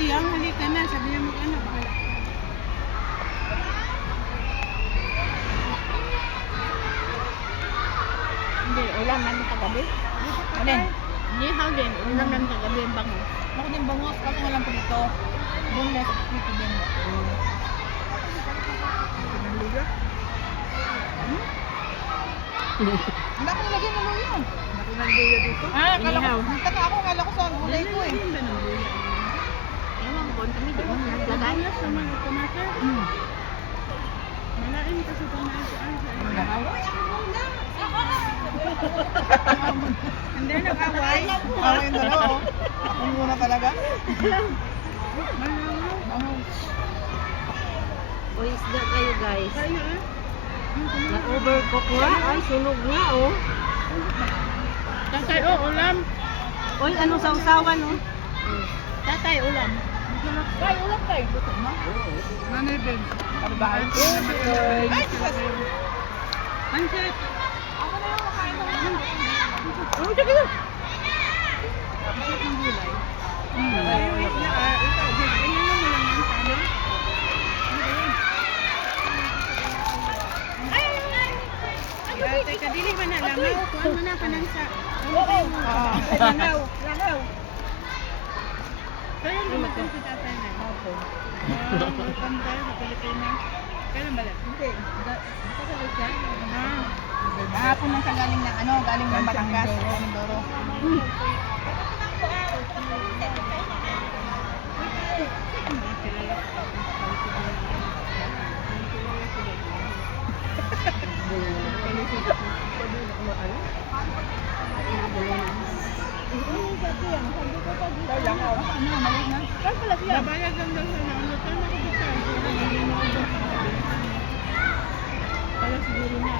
Iyang, halika na. Sabi niya mag-anak. Hindi, ulam namin kagabi. Alin? Hindi, how din. Ulam namin kagabi yung bango. Ako din bangos, kasi nga lang po ito. Boneless, pretty din. Pinanluga? Wala ko nilagyan ng luya. Laki ng luya dito. Akala Inihaw. ko, nagtaka ako, akala ko sa gulay ko eh. Ewan ko, kami di mo naglagay. Naman ang tomato. Malain kasi tomato. Hindi, nag-away. Away yung dalawa, oh. Ang muna talaga. O isda kayo guys. Na-overcook nga. Ay, sunog nga oh. Tatay, ulam. Uy, anong sausawan oh? Tatay, ulam. Tay, ulam tay. Nanay Ben. Ano ba? Ay, Jesus. Ansit. Ako na yung makain ng ulam. Oh, sige lang. Ansit ng gulay. Ay, wait na ah. Ikaw, Jig, ano mo lang yan sa ano? Ay, teka, dili ba na langaw? Kuhan mo na ka nang sa... Oo. Langaw. Langaw. Kaya naman kung si tatay na. Opo. Welcome tayo sa Pilipinas. Kailan ba lang? Hindi. Kakalit siya? Kahapon lang siya galing ng ano, galing ng Batangas. Mindoro. Ano, maliit na? Saan pala siya? Babayag lang daw siya na ano. Saan ako dito? Kaya siguro na.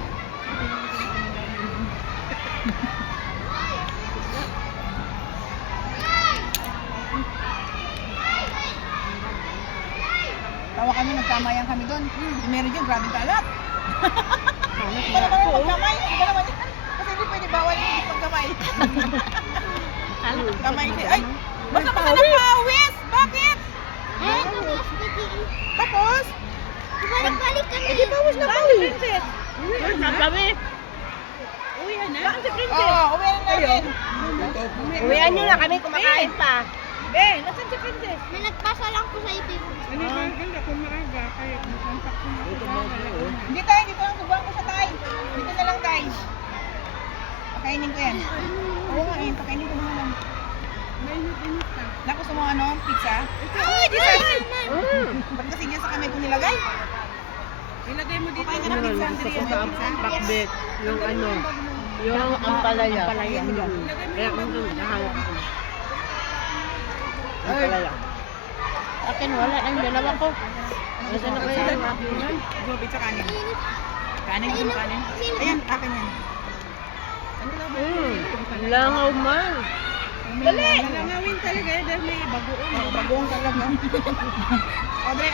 Tawa kami, nagkamayan kami doon. Si Mary Jo, grabe kalat. Wala naman yung pagkamay. Wala naman yan. Kasi hindi pwede bawal yung hindi pagkamay. Kamay siya. Ay! Basta ka na pawis! Bakit? Tapos? Balik ka na. Hindi pawis na pawis. Kami. Uy, na. Oo, uwi na natin. Uwian nyo na kami kumakain pa. Nasaan si Princess? May nagpasa lang po sa ito. Ano ba? Ganda kung maaga. Kaya nakontak ko na ako. Hindi tayo, dito lang subuhan ko sa tayo. Dito na lang tayo. Pakainin ko yan. Oo nga eh, pakainin ko naman lang. Mainit-init ka. Naku sa mga ano, pizza. Ay, Jesus! Ba't kasi dyan sa kamay ko nilagay? Ilagay mo dito. Kumain ka ng pizza, Andrea. May pizza. Bakbet. Yung ano. Yung ampalaya. Ampalaya. Kaya kung doon, nahanap ko. Ampalaya. Akin wala. Ang dalawa ko. Nasa na kayo yung akin yan? Go, pizza kanin. Kanin, gusto mo kanin? Ayan, akin yan. Langaw man. Dali! Malangawin talaga eh, dahil may bagoong. Bagoong talaga. Audrey.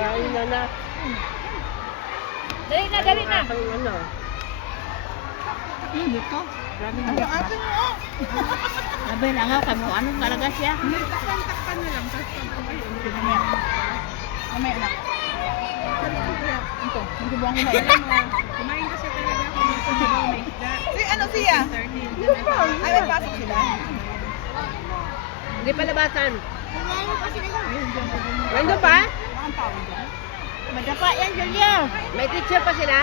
Kain na na. Dali na, dali na. Ang ano. Dito. Ang akin mo. Sabi langaw kamo. Anong talaga siya? Takpan na lang. Tapos pag Mamaya anak. Ito, nagsubuhan ko na yan. kumain kasi talaga ako ng sabaw na isda. Si ano siya? 13. Ay, may pasok sila. Hindi pa labasan. Nangyari pa sila sa Nandun pa? Bakang tao dyan. Madapa yan, Julia. May teacher pa sila?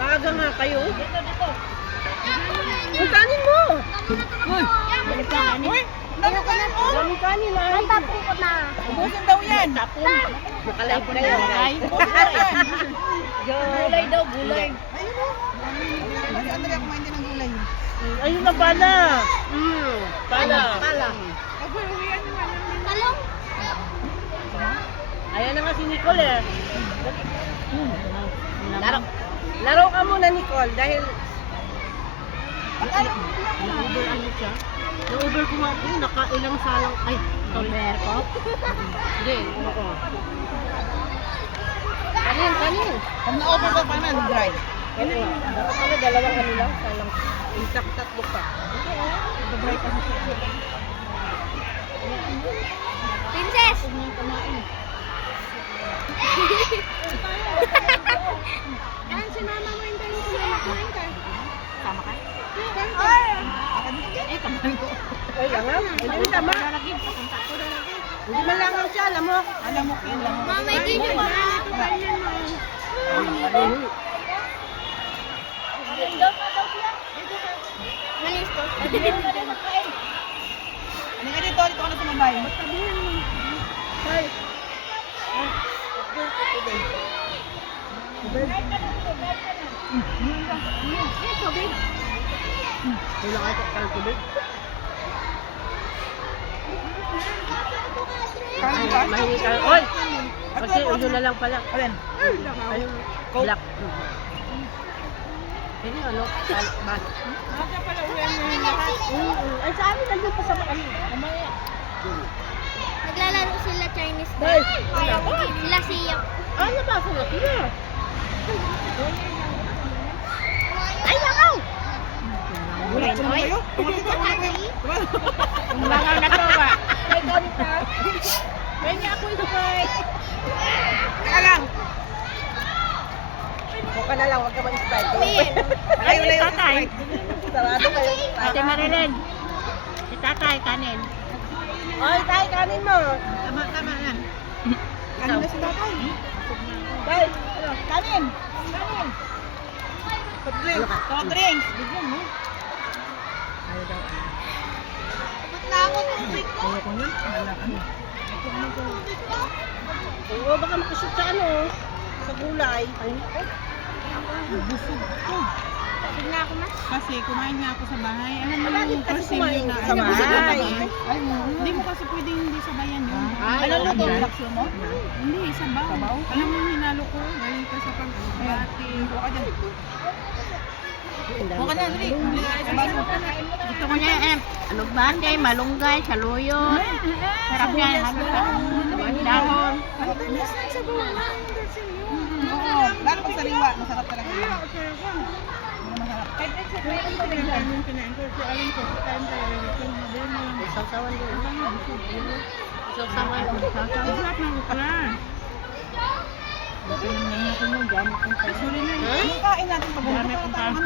Paaga nga kayo. Puntanin mo. Uy, balik ka kanin. Uy, dami ka lang oh. Dami kanin ha. Matapong ko na. Ubusin daw yan. Tapon. Nakalive kayo. Ubusin daw yan. Gulay daw, gulay. Ayun o. Mas Andrea, kumain din ng gulay. Ayun na pala. Pala. Pala. Talong. Ayan na nga si Nicole eh. Laro ka muna Nicole dahil na-over ano siya. Na-over ko nga ito, nakailang salang, ay, tolber ko. Hindi, oo. Kanin. Pag na-over ka pa na, dry. Oo. Dapat pala dalawang ano lang, salang. Intact tatlo pa. Dry kasi siya. Princess! Yan, si mama mo hindi mo sila kumain ka. Sama ka? Eh, kamay ko. Ay, lang. Hindi tama. Hindi man lang siya, alam mo. Alam mo, Ken, alam mo. Mama, hindi niyo ba? Malis to. Ano ka dito? Dito ka na sumabay. Kailangan ko kalkulate. Kain ka? Mahingi ka. Oy! Kasi ulo na lang pala. Alin? Ayun. Black. Ini ano? Bas. Baka pala uwihan mo yung lahat. Ay, sa amin nandun pa sa ano. Mamaya. Naglalaro sila Chinese Day! Sila siyak. Ano ba sa sila? Ay, lakaw! Ulit mo kayo? Tumakit ka, ulit kayo. Umangaw na to ba? Ay, gamit ka. Pwede ako ito pa. Teka lang. Huwag ka na lang, huwag ka mag-style. Min. Layo na yung Sprite. Sarado kayo. Ate Marilyn. Si tatay, kanin. Oy, tayo kanin mo. Tama yan. Kanin na si tatay. Tay. Kanin. Kanin. Soft drinks. Soft drinks. Bigyan mo. Ba't na ako tubig ko? Ayaw ko yun. Wala ano. Oo, baka makashoot sa ano. Sa gulay. Ay, Busog ko. Busog na ako, mas. Kasi kumain nga ako sa bahay. Alam mo bakit yung kasi first time kumain yun na sa ano, bahay? Ay, mo. Hindi mo kasi pwedeng hindi sabayan yun. Ay, Ano oo, luto? yan. Lakso mo? Hindi, sabaw. Sabaw? Alam mo yung hinalo ko, galing ka sa pang bati. Huwag ka dyan. Huwag ka na, dali. Gusto ko niya ano bate, malunggay, saluyot. Sarap yan. Dahon. Oo. Lalo pag sariwa, masarap talaga yan. Masarap. Yung kinain ko, so alam ko, time tayo, Sausawan din. Sausawan. sarap ng ukra. Suli na yun. Yung kain natin pag Dami kong ano?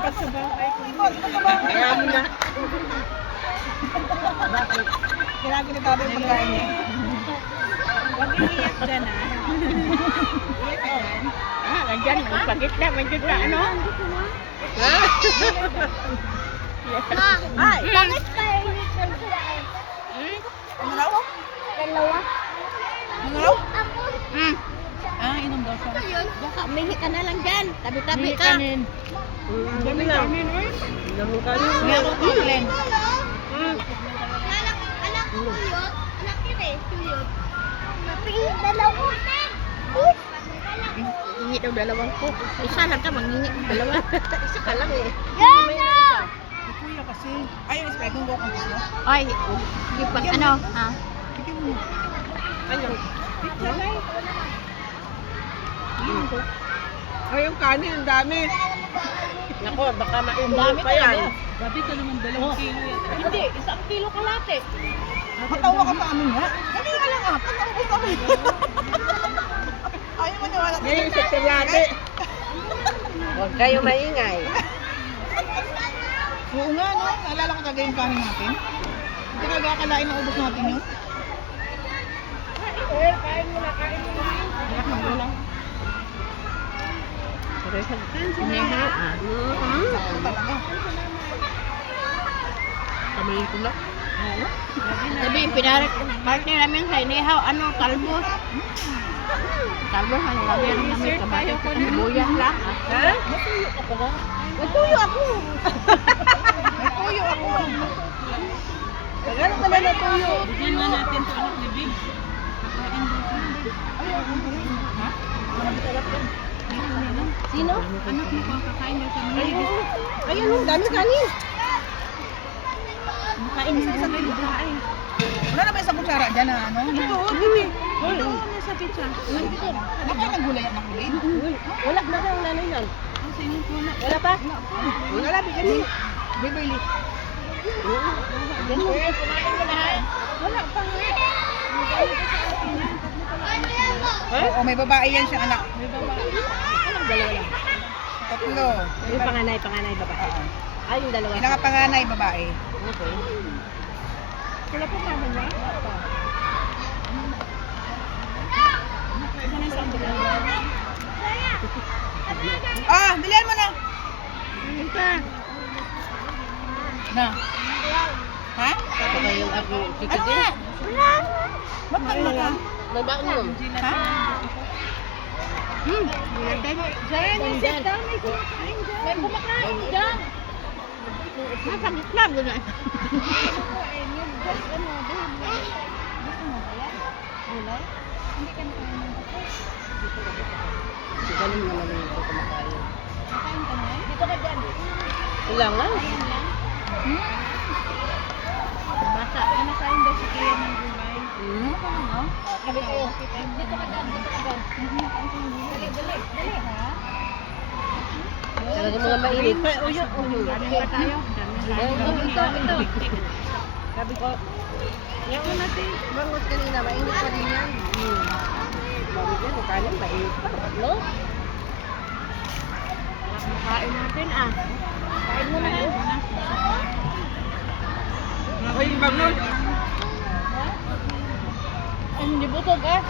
Pag sa bahay ko. Kaya mo na. Bakit? Kailangan ko ni tatay yung pagkain niya. Huwag iiyak dyan ah. Iyak ka dyan. Ah, nandyan, magpagit na, mandyan ka, ano? Ha? Ma, Ay! bakit kayo inikal sila? Ano raw? Dalawa? Ano raw? Ako. Ah, inom daw siya. Yun. Umihi ka na lang dyan. Tabi-tabi Umihi ka. kanin. Dami lang. Dami kanin. Hindi ako kaulin. Anak ko yun. Anak yun eh. Yun. Dalawa. Hingi daw dalawang ko. Isa lang ka, manghingi ng dalawa. Isa ka lang eh. Yan na! Kuya kasi. Ayun, expect kong bukas gusto. Ay, hindi pag ano, ha? Bigyan mo. Ano? Ay, yung kanin, ang dami. Nako, baka maimbang pa yan. Gabi ka naman dalawang kilo yan. Hindi, 1 kilo kalate. Matawa ka sa amin nga. Kami nga lang apat. Ang buka kami. Ayaw mo niwala. Ngayon sa kalate. Huwag kayo maingay. Oo nga, no? Naalala ko talaga yung kanin natin. Hindi talaga akalain na ubos natin yun. Kain mo na. Anak ng gulang. Neha, ah. Sakto talaga. Kamayin ko na. Sabi, partner namin sa Inehaw, ano, talbos. Talbos, ano, sabi rin namin, kabato sa sibuyas lang. Ah. Ha? Natuyo ka pala. Natuyo ako. Natuyo ako. Kagano ka na natuyo. Bigyan na natin sa anak ni Big. Kakain daw siya. Ha? Sino? Anak mo ko, kakain daw siya. Ayun, ang dami kanin. Kain sa isang kain. Wala na ba isang kutsara dyan na ano? Ito, Wala na sa pizza. Hindi ba nagulay ang nakulay? Wala na ang nanay yan. Ang sinin po na. Wala pa? Wala, bigyan mo. Beverly. Eh, kumain mo na ha. Wala pa nga. Eh? Oo, may babae yan siyang anak. Anong dalawa lang? Tatlo. Yung panganay babae. Oo. Ay, yung dalawa. Pinakapanganay babae. Okay. Sila po kama niya? Ah, bilihan mo na. Na. Ha? Saka yung ako, Ano ticket nga? din. Ba't tanda ka? May baon mo. Ha? Sit down, may kumakain dyan. May kumakain dyan. Nasa gitna, gano'n. Galing naman yung ito kumakain. Dito ka dyan. Kailangan. Basa. Kumakain daw si Kaya ng gulay. Hmm? Sabi ko, dito ka dyan, dito ka dyan. Dali, dali ha. Talaga mga mainit pa. Uyo, uyo. Kanin pa tayo. Ito. Sabi ko, yung natin, bangus kanina, mainit pa din yan. Bago dyan, yung kanin, mainit pa. No? Kain natin ah. Kain mo na. Ay, bangon. Ay, hindi butog ah.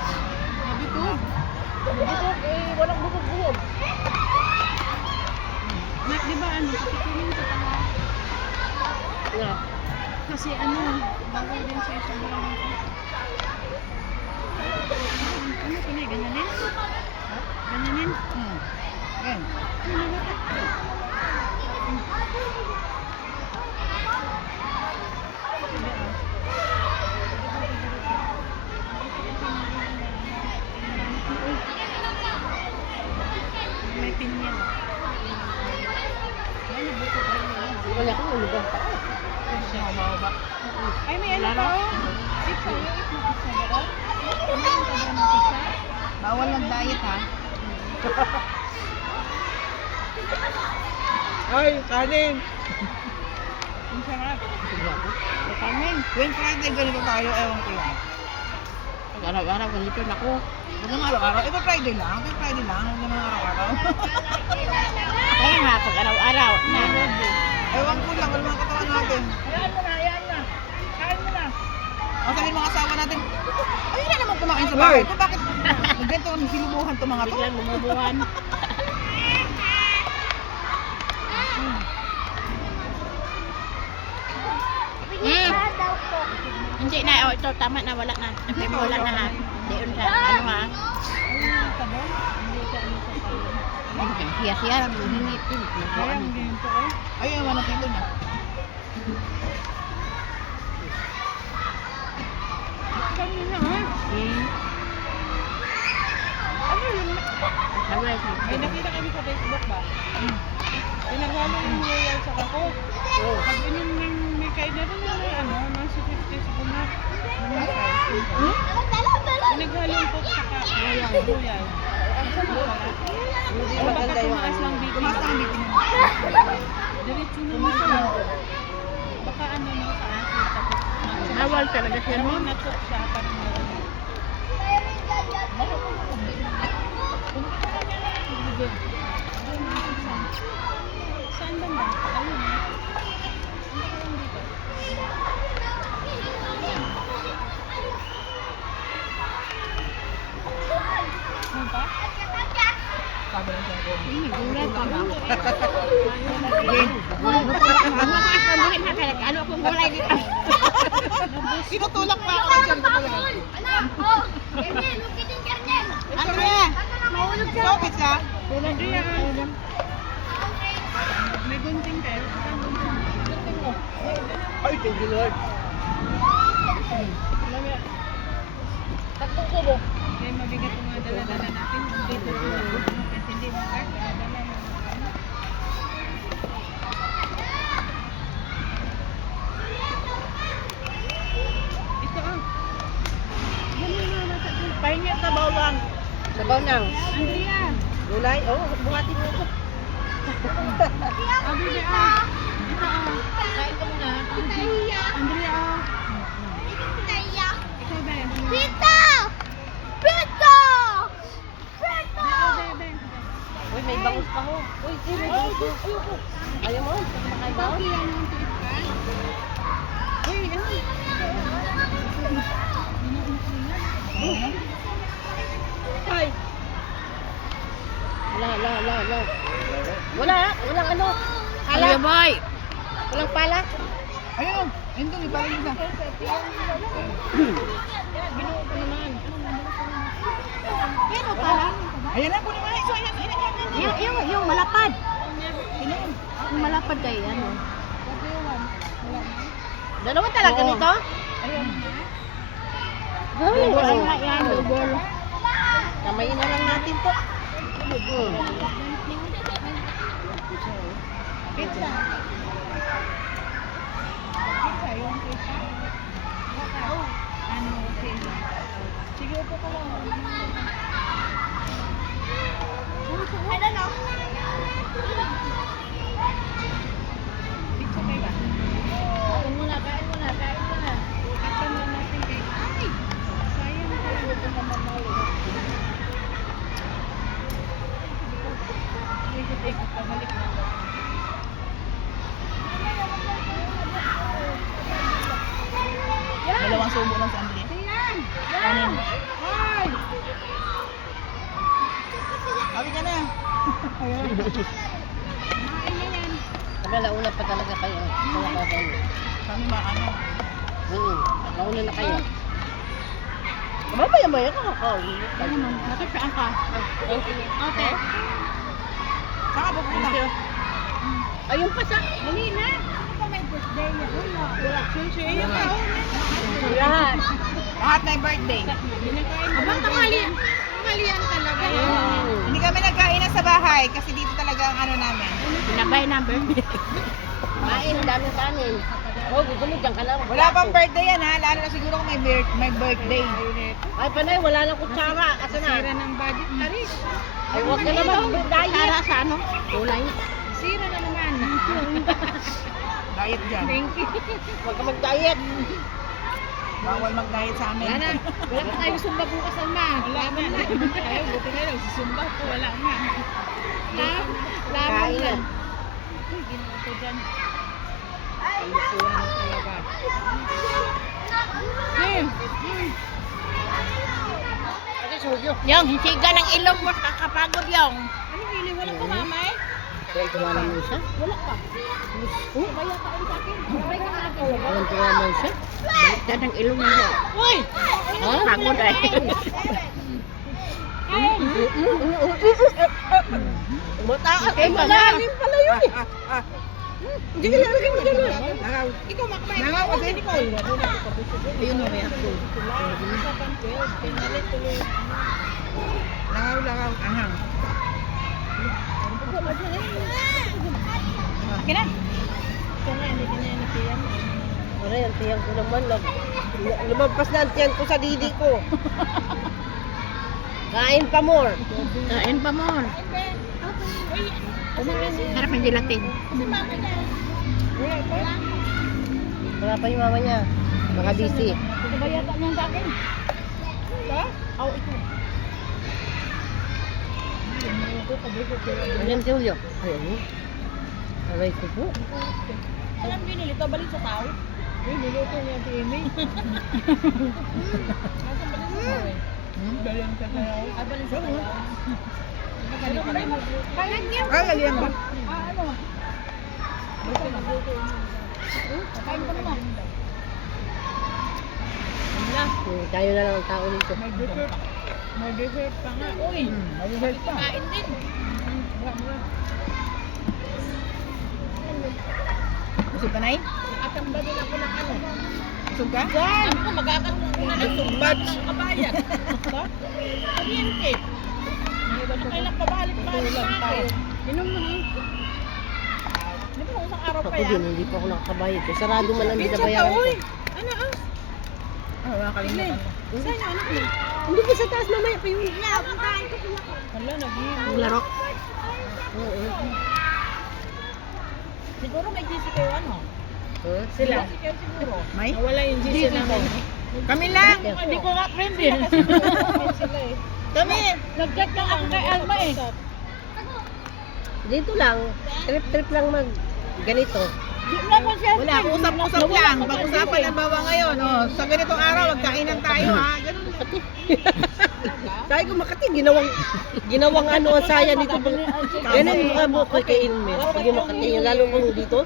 Sabi ko. Butog eh, walang butog-butog. Nak, di ba ano, patikunin ko pa nga. Yeah. Kasi ano, bago din siya sa mga ano ko na, ganyanin? Ganyanin? Yan. May pinya. Wala kang ulugan pa. Ay, may ano pa oh. Pizza, yung eat mo pizza ba oh? Kumain ka ba ng pizza? Bawal mag-diet ha. Ay, kanin. Ang sarap. May kanin. When Friday ganito tayo, ewan ko lang. Pag araw-araw, ganito na ko. Huwag naman araw-araw. Ito Friday lang. Ito Friday lang. Huwag naman araw-araw. Kaya nga, pag araw-araw na. Ewan ko lang. Wala mga katawan natin. Hayaan mo na, hayaan na. Kain mo na. Ang sabihin mga asawa natin, ayun na naman kumain sa bahay ko. Bakit ganito ang sinubuhan to mga to? Biglang lumubuhan. Hindi na, oh, ito tama na, wala na. Sabi mo, wala na ha. Diyon sa, ano ha. Siya, hingi. Ayun naman ang tito niya. May nakita kami sa Facebook ba? Pinaghalo yung royal sa kako. Pag inom ng may kaida rin na ano, nasa 50 sa kuna. Pinaghalo po sa royal. Hindi O baka maganda yung tumaas lang dito. Tumaas ang bitin mo. Diretso naman siya. Baka ano mo sa asin. Tapos bawal talaga siya no? Natok siya parang saan ba? Ayun. Ano ba? Sabi lang siya ko. Nagulat ako. Sige. Ano akong gulay dito? Tinutulak pa ako ng tiyan ko pala. Ano na? Sopit siya? Tulad niya. May gunting kayo. Gunting mo. Ay, thank you Lord. Tatlong kubo. Kaya mabigat yung mga dala-dala natin. Dito sila. Kasi hindi mo dala yung ano. Ito ah. Yan yung mga nasa doon. Pahinga sa bawang. Sabaw nang. Andrea. Gulay? Oh, buhatin mo ito. Abi de ah. Ito ah. Kain ka muna. Ayaw mo? Makaibaw? Uy, ano? Ay. Wala. Walang ano. Kuya boy. Walang pala. Ayun, ayun doon, iparang isa. Pero pala. Ayan na, kunin mo na iso. Ayan. Yung malapad. Inom. Yung malapad kayo, ano? Dalawa talaga nito? Double nga yan, double. Kamayin na lang natin to. Pizza. Pizza, yung pizza. Ano, okay. Sige, upo ka lang. Ano no? Pizza kayo ba? Kain muna. Atam lang natin kay... Ay! Sayang tayo. Ito na mamalo. Ay, pabalik na lang. Dalawang subo lang sa Andrea. Kanin. Ay! Kami ka na. Ayan. Nauna pa talaga kayo. Kami maano. Nauna na kayo. Mamaya-maya ka kakauli. Nakasaan ka? Okay. Saan ka pupunta? Ayun pa sa... Dali na. Ano pa may birthday niya? Wala. Ayun na. Lahat. Lahat na yung birthday. Abang kamalian talaga. Hindi kami nagkain na sa bahay kasi dito talaga ang ano namin. Pinabay na birthday. Kain, daming kanin. Oh, gusto mo dyan ka lang. Wala pang birthday yan ha. Lalo na siguro kung may birthday. Ay, panay, wala lang kutsara. Asa na? Sira ng budget na rin. Ay, huwag ka naman. Diet. Para sa ano? Kulay. Sira na naman. Diet dyan. Thank you. Huwag ka mag-diet. Bawal mag-diet sa amin. Wala pa tayo sumba bukas Alma. Wala na. Ayaw, buti na lang. Sumba ko. Wala na. Lamang Kain. lang. Uy, ginawa ko dyan. Ay, suwan talaga. Kasi suyo. Yung, hisiga ng ilong mo. Kakapagod yung. Ano hili? Wala ko mamay? Tuwa naman siya. Wala ka. Kaya kain sa akin. Sabay ka na ako. Tuwa naman siya. Baliktad ng ilong mo. Uy! Pagod ay. Mataas. Okay, Malalim pala yun eh. Hindi ka lalagyan mo dyan. Ikaw makamain. Nangaw kasi Nicole. Ayun o, may ako. Langaw. Anghang. Okay na. Ano yan, tiyang ko naman. Lumagpas na ang tiyan ko sa didi ko. Kain pa more. Kain pa mo. Harap ng gelatin. Wala pa yung mama niya. Baka busy. Ito ba yata niyang sa akin? Ito? Oo, ito. Ayan si Julio. Ayan. Aray ko po. Alam binili ito, balik sa tao. Uy, niluto niya si Amy. Galing ka tayo. Ay, balik sa tao. Galing ba? Ano? Kain ka naman. Tayo na lang ang tao dito. May dessert pa nga. Uy, Mag-result pa. kain din. Busog ka na eh? Atamba din ako ng ano. Busog ka? Sabi ko, magkakaroon ko na ng sumbad ng kabayan. Kuryente. Kailan pabalik-balik na ako. Inom mo na. Di ba kung isang araw pa Ako yan? din, hindi pa ako nakabayad. Eh, sarado man ang binabayaran ko. Ano ah? Ah, wala kalimutan ko. Saan yung anak mo? Hindi pa sa taas mamaya pa yun. Wala, nag-iinom. Laro. Siguro may GC kayo ano? Huh? Sila? GC kayo siguro. May? Nawala yung GC namin. Kami lang! Hindi ko nga friend eh. Sila eh. Kami! Nag-chat lang ako kay Alma eh. Dito lang, trip-trip lang mag ganito. Wala, usap-usap lang. Pag-usapan ang bawa ngayon. Oh, sa ganitong araw, magkainan tayo ha. Ganun. Sabi ko Makati, ginawang ano saya nito. Ganun yung mukha mo kay Kailmer. Pag yung Makati, yung lalo kong dito.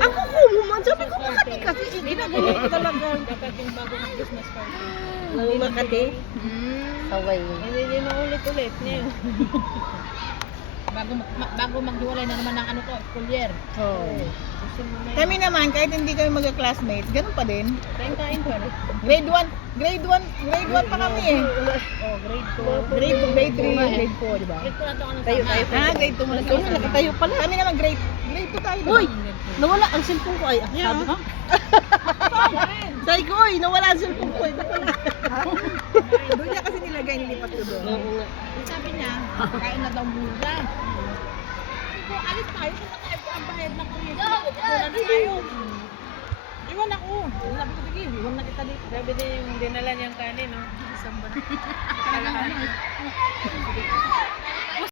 Ako kumuman, sabi ko Makati kasi ginagawa ko talaga. Dapat yung bagong business card. Ng Makati, saway. Hindi maulit-ulit niya. Bago maghiwalay na naman ng ano to, school year. Oh. Kami naman, kahit hindi kami magka-classmates, ganun pa din. Kain-kain ko. Grade 1 pa kami eh. Oh, grade 2. Grade 3, grade 4, di ba? Grade 2 na ito ako Tayo, tayo. Ah, grade 2 muna Ayun, nakatayo pala. Kami naman grade 2 tayo. Uy! Nawala ang cellphone ko ay. Sabi ko. Sabi ko, oy, nawala ang cellphone ko ay. Doon niya kasi nilagay, nilipat ko doon. Oo nga. Sabi niya, kain na daw muna. Sabi ko, alis tayo kung nakaib ang bayad ng kuryente. Wala na tayo. Iwan ako. Sabi ko, sige, iwan na kita dito. Sabi din yung dinala niyang kanin, no? Isang ba?